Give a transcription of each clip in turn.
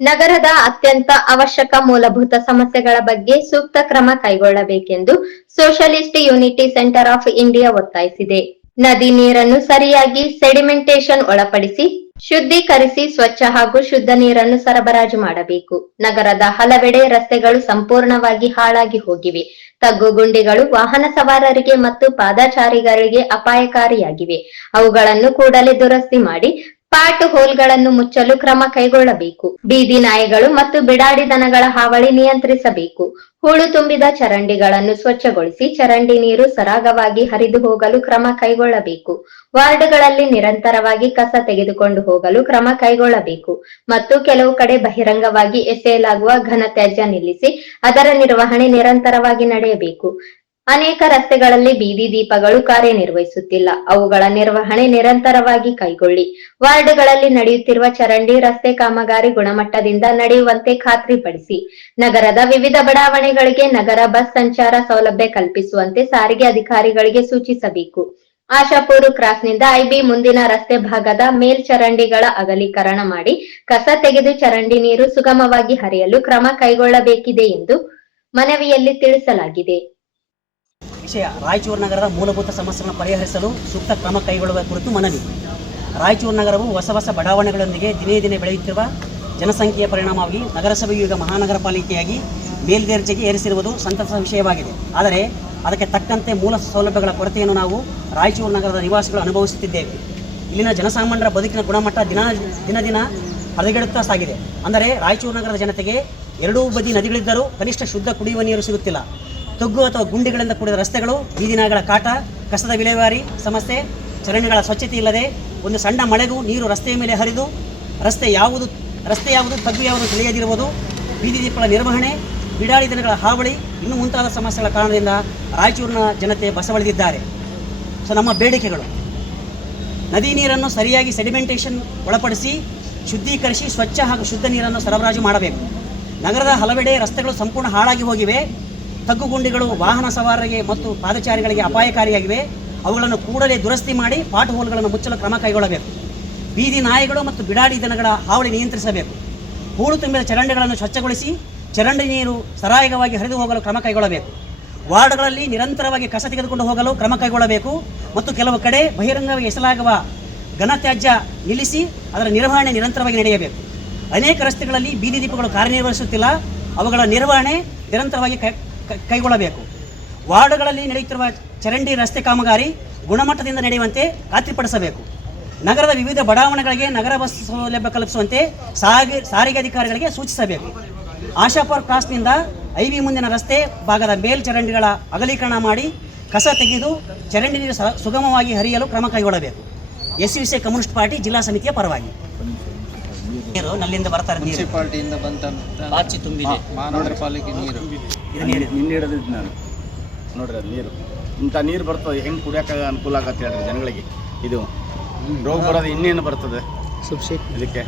ನಗರದ ಅತ್ಯಂತ ಅವಶ್ಯಕ ಮೂಲಭೂತ ಸಮಸ್ಯೆಗಳ ಬಗ್ಗೆ ಸೂಕ್ತ ಕ್ರಮ ಕೈಗೊಳ್ಳಬೇಕೆಂದು socialist unity centre of India ಒತ್ತಾಯಿಸಿದೆ. ನದಿ ನೀರನ್ನು ಸರಿಯಾಗಿ ಸೆಡಿಮೆಂಟೇಷನ್ ಒಳಪಡಿಸಿ, ಶುದ್ಧೀಕರಿಸಿ ಸ್ವಚ್ಛ ಹಾಗೂ ಶುದ್ಧ ನೀರನ್ನು ಸರಬರಾಜು ಮಾಡಬೇಕು. ನಗರದ ಹಲವೆಡೆ ರಸ್ತೆಗಳು ಸಂಪೂರ್ಣವಾಗಿ ಹಾಳಾಗಿ ಹೋಗಿವೆ. ತಗ್ಗು ಗುಂಡಿಗಳು, ವಾಹನ ಸವಾರರಿಗೆ ಮತ್ತು ಪಾದಚಾರಿಗಳಿಗೆ ಅಪಾಯಕಾರಿಯಾಗಿವೆ. ಅವುಗಳನ್ನು ಕೂಡಲೇ ದುರಸ್ತಿ ಮಾಡಿ ಪಾಟ್ ಹೋಲ್ಗಳನ್ನು ಮುಚ್ಚಲು ಕ್ರಮ ಕೈಗೊಳ್ಳಬೇಕು. ಬೀದಿ ನಾಯಿಗಳು ಮತ್ತು ಬಿಡಾಡಿ ದನಗಳ ಹಾವಳಿ ನಿಯಂತ್ರಿಸಬೇಕು. ಹೂಳು ತುಂಬಿದ ಚರಂಡಿಗಳನ್ನು ಸ್ವಚ್ಛಗೊಳಿಸಿ ಚರಂಡಿ ನೀರು ಸರಾಗವಾಗಿ ಹರಿದು ಹೋಗಲು ಕ್ರಮ ಕೈಗೊಳ್ಳಬೇಕು. ವಾರ್ಡ್ಗಳಲ್ಲಿ ನಿರಂತರವಾಗಿ ಕಸ ತೆಗೆದುಕೊಂಡು ಹೋಗಲು ಕ್ರಮ ಕೈಗೊಳ್ಳಬೇಕು. ಮತ್ತು ಕೆಲವು ಕಡೆ ಬಹಿರಂಗವಾಗಿ ಎಸೆಯಲಾಗುವ ಘನತ್ಯಾಜ್ಯ ನಿಲ್ಲಿಸಿ ಅದರ ನಿರ್ವಹಣೆ ನಿರಂತರವಾಗಿ ನಡೆಯಬೇಕು. ಅನೇಕ ರಸ್ತೆಗಳಲ್ಲಿ ಬೀದಿ ದೀಪಗಳು ಕಾರ್ಯನಿರ್ವಹಿಸುತ್ತಿಲ್ಲ. ಅವುಗಳ ನಿರ್ವಹಣೆ ನಿರಂತರವಾಗಿ ಕೈಗೊಳ್ಳಿ. ವಾರ್ಡ್ಗಳಲ್ಲಿ ನಡೆಯುತ್ತಿರುವ ಚರಂಡಿ ರಸ್ತೆ ಕಾಮಗಾರಿ ಗುಣಮಟ್ಟದಿಂದ ನಡೆಯುವಂತೆ ಖಾತ್ರಿಪಡಿಸಿ. ನಗರದ ವಿವಿಧ ಬಡಾವಣೆಗಳಿಗೆ ನಗರ ಬಸ್ ಸಂಚಾರ ಸೌಲಭ್ಯ ಕಲ್ಪಿಸುವಂತೆ ಸಾರಿಗೆ ಅಧಿಕಾರಿಗಳಿಗೆ ಸೂಚಿಸಬೇಕು. ಆಶಾಪುರ ಕ್ರಾಸ್ನಿಂದ ಐಬಿ ಮುಂದಿನ ರಸ್ತೆ ಭಾಗದ ಮೇಲ್ಚರಂಡಿಗಳ ಅಗಲೀಕರಣ ಮಾಡಿ ಕಸ ತೆಗೆದು ಚರಂಡಿ ನೀರು ಸುಗಮವಾಗಿ ಹರಿಯಲು ಕ್ರಮ ಕೈಗೊಳ್ಳಬೇಕಿದೆ ಎಂದು ಮನವಿಯಲ್ಲಿ ತಿಳಿಸಲಾಗಿದೆ. ವಿಷಯ. ರಾಯಚೂರು ನಗರದ ಮೂಲಭೂತ ಸಮಸ್ಯೆಗಳನ್ನು ಪರಿಹರಿಸಲು ಸೂಕ್ತ ಕ್ರಮ ಕೈಗೊಳ್ಳುವ ಕುರಿತು ಮನವಿ. ರಾಯಚೂರು ನಗರವು ಹೊಸ ಹೊಸ ಬಡಾವಣೆಗಳೊಂದಿಗೆ ದಿನೇ ದಿನೇ ಬೆಳೆಯುತ್ತಿರುವ ಜನಸಂಖ್ಯೆಯ ಪರಿಣಾಮವಾಗಿ ನಗರಸಭೆಯು ಈಗ ಮಹಾನಗರ ಪಾಲಿಕೆಯಾಗಿ ಮೇಲ್ದರ್ಜೆಗೆ ಏರಿಸಿರುವುದು ಸಂತಸ ವಿಷಯವಾಗಿದೆ. ಆದರೆ ಅದಕ್ಕೆ ತಕ್ಕಂತೆ ಮೂಲ ಸೌಲಭ್ಯಗಳ ಕೊರತೆಯನ್ನು ನಾವು ರಾಯಚೂರು ನಗರದ ನಿವಾಸಿಗಳು ಅನುಭವಿಸುತ್ತಿದ್ದೇವೆ. ಇಲ್ಲಿನ ಜನಸಾಮಾನ್ಯರ ಬದುಕಿನ ಗುಣಮಟ್ಟ ದಿನ ದಿನ ದಿನ ಹದಗೆಡುತ್ತಾ ಸಾಗಿದೆ. ಅಂದರೆ ರಾಯಚೂರು ನಗರದ ಜನತೆಗೆ ಎರಡೂ ಬದಿ ನದಿಗಳಿದ್ದರೂ ಕನಿಷ್ಠ ಶುದ್ಧ ಕುಡಿಯುವ ನೀರು ಸಿಗುತ್ತಿಲ್ಲ. ತಗ್ಗು ಅಥವಾ ಗುಂಡಿಗಳಿಂದ ಕೂಡಿದ ರಸ್ತೆಗಳು, ಬೀದಿನಾಗಳ ಕಾಟ, ಕಸದ ವಿಲೇವಾರಿ ಸಮಸ್ಯೆ, ಚರಂಡಿಗಳ ಸ್ವಚ್ಛತೆ ಇಲ್ಲದೆ ಒಂದು ಸಣ್ಣ ಮಳೆಗೂ ನೀರು ರಸ್ತೆಯ ಮೇಲೆ ಹರಿದು ರಸ್ತೆ ಯಾವುದು ರಸ್ತೆ ಯಾವುದು, ತಗ್ಗು ಯಾವುದು ತಿಳಿಯದಿರುವುದು ಬೀದಿ ದೀಪಗಳ ನಿರ್ವಹಣೆ, ಬಿಡಾಳಿ ದಿನಗಳ ಹಾವಳಿ ಇನ್ನೂ ಮುಂತಾದ ಸಮಸ್ಯೆಗಳ ಕಾರಣದಿಂದ ರಾಯಚೂರಿನ ಜನತೆ ಬಸವಳಿದಿದ್ದಾರೆ. ಸೊ ನಮ್ಮ ಬೇಡಿಕೆಗಳು. ನದಿ ನೀರನ್ನು ಸರಿಯಾಗಿ ಸೆಡಿಮೆಂಟೇಷನ್ ಒಳಪಡಿಸಿ, ಶುದ್ಧೀಕರಿಸಿ, ಸ್ವಚ್ಛ ಹಾಗೂ ಶುದ್ಧ ನೀರನ್ನು ಸರಬರಾಜು ಮಾಡಬೇಕು. ನಗರದ ಹಲವೆಡೆ ರಸ್ತೆಗಳು ಸಂಪೂರ್ಣ ಹಾಳಾಗಿ ಹೋಗಿವೆ. ತಗ್ಗುಗುಂಡಿಗಳು, ವಾಹನ ಸವಾರರಿಗೆ ಮತ್ತು ಪಾದಚಾರಿಗಳಿಗೆ ಅಪಾಯಕಾರಿಯಾಗಿವೆ. ಅವುಗಳನ್ನು ಕೂಡಲೇ ದುರಸ್ತಿ ಮಾಡಿ ಪಾಟ್ ಹೋಲ್ಗಳನ್ನು ಮುಚ್ಚಲು ಕ್ರಮ ಕೈಗೊಳ್ಳಬೇಕು. ಬೀದಿ ನಾಯಿಗಳು ಮತ್ತು ಬಿಡಾಡಿ ದನಗಳ ಹಾವಳಿ ನಿಯಂತ್ರಿಸಬೇಕು. ಹೂಳು ತುಂಬಿದ ಚರಂಡಿಗಳನ್ನು ಸ್ವಚ್ಛಗೊಳಿಸಿ ಚರಂಡಿ ನೀರು ಸರಾಯಕವಾಗಿ ಹರಿದು ಹೋಗಲು ಕ್ರಮ ಕೈಗೊಳ್ಳಬೇಕು. ವಾರ್ಡ್ಗಳಲ್ಲಿ ನಿರಂತರವಾಗಿ ಕಸ ತೆಗೆದುಕೊಂಡು ಹೋಗಲು ಕ್ರಮ ಕೈಗೊಳ್ಳಬೇಕು ಮತ್ತು ಕೆಲವು ಕಡೆ ಬಹಿರಂಗವಾಗಿ ಎಸಲಾಗುವ ಘನತ್ಯಾಜ್ಯ ನಿಲ್ಲಿಸಿ ಅದರ ನಿರ್ವಹಣೆ ನಿರಂತರವಾಗಿ ನಡೆಯಬೇಕು. ಅನೇಕ ರಸ್ತೆಗಳಲ್ಲಿ ಬೀದಿ ದೀಪಗಳು ಕಾರ್ಯನಿರ್ವಹಿಸುತ್ತಿಲ್ಲ. ಅವುಗಳ ನಿರ್ವಹಣೆ ನಿರಂತರವಾಗಿ ಕೈಗೊಳ್ಳಬೇಕು. ವಾರ್ಡ್ಗಳಲ್ಲಿ ನಡೆಯುತ್ತಿರುವ ಚರಂಡಿ ರಸ್ತೆ ಕಾಮಗಾರಿ ಗುಣಮಟ್ಟದಿಂದ ನಡೆಯುವಂತೆ ಖಾತ್ರಿಪಡಿಸಬೇಕು. ನಗರದ ವಿವಿಧ ಬಡಾವಣೆಗಳಿಗೆ ನಗರ ಬಸ್ ಸೌಲಭ್ಯ ಕಲ್ಪಿಸುವಂತೆ ಸಾರಿಗೆ ಸಾರಿಗೆ ಅಧಿಕಾರಿಗಳಿಗೆ ಸೂಚಿಸಬೇಕು. ಆಶಾಪುರ್ ಕ್ರಾಸ್ನಿಂದ ಐ ವಿ ಮುಂದಿನ ರಸ್ತೆ ಭಾಗದ ಮೇಲ್ಚರಂಡಿಗಳ ಅಗಲೀಕರಣ ಮಾಡಿ ಕಸ ತೆಗೆದು ಚರಂಡಿ ನೀರು ಸುಗಮವಾಗಿ ಹರಿಯಲು ಕ್ರಮ ಕೈಗೊಳ್ಳಬೇಕು. ಎಸ್ ಸಿ ಕಮ್ಯುನಿಸ್ಟ್ ಪಾರ್ಟಿ ಜಿಲ್ಲಾ ಸಮಿತಿಯ ಪರವಾಗಿ. ನೀರು ನಲ್ಲಿಂದ ಬರ್ತಾರೆ ನೀರು ಮುನ್ಸಿಪಾಲ್ಟಿಯಿಂದ ಬಂದಂತ ಬಾಚಿ ತುಂಬಿದೆ ಮಹಾನಗರ ಪಾಲಿಕೆ ನೀರು ಇದು ನೀರು ನಿನ್ನೆ ಹಿಡಿದಿದ್ದು ನಾನು ನೋಡ್ರಿ ಅದು ನೀರು ಇಂಥ ನೀರು ಬರ್ತದೆ ಹೆಂಗೆ ಕುಡಿಯೋಕೆ ಅನುಕೂಲ ಆಗತ್ತೆ ಹೇಳ್ರಿ ಜನಗಳಿಗೆ ಇದು ರೋಗ ಬರೋದು ಇನ್ನೇನು ಬರ್ತದೆ ಇದಕ್ಕೆ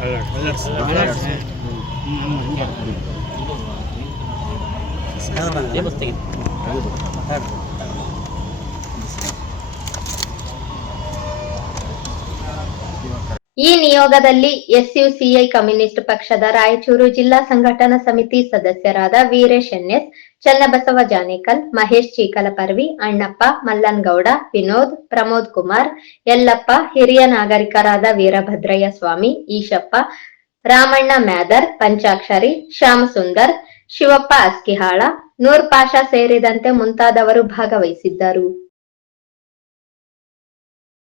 ಈ ನಿಯೋಗದಲ್ಲಿ ಎಸ್ಯುಸಿಐ ಕಮ್ಯುನಿಸ್ಟ್ ಪಕ್ಷದ ರಾಯಚೂರು ಜಿಲ್ಲಾ ಸಂಘಟನಾ ಸಮಿತಿ ಸದಸ್ಯರಾದ ವೀರೇಶ್ ಎನ್ಎಸ್, ಚನ್ನಬಸವ ಜಾನೇಕಲ್, ಮಹೇಶ್ ಚೀಕಲಪರ್ವಿ, ಅಣ್ಣಪ್ಪ ಮಲ್ಲನ್ಗೌಡ, ವಿನೋದ್, ಪ್ರಮೋದ್ ಕುಮಾರ್, ಯಲ್ಲಪ್ಪ, ಹಿರಿಯ ನಾಗರಿಕರಾದ ವೀರಭದ್ರಯ್ಯ ಸ್ವಾಮಿ, ಈಶಪ್ಪ, ರಾಮಣ್ಣ ಮ್ಯಾದರ್, ಪಂಚಾಕ್ಷರಿ ಶ್ಯಾಮಸುಂದರ್ ಶಿವಪ್ಪ ಅಸ್ಕಿಹಾಳ ನೂರ್ ಪಾಷಾ ಸೇರಿದಂತೆ ಮುಂತಾದವರು ಭಾಗವಹಿಸಿದ್ದರು.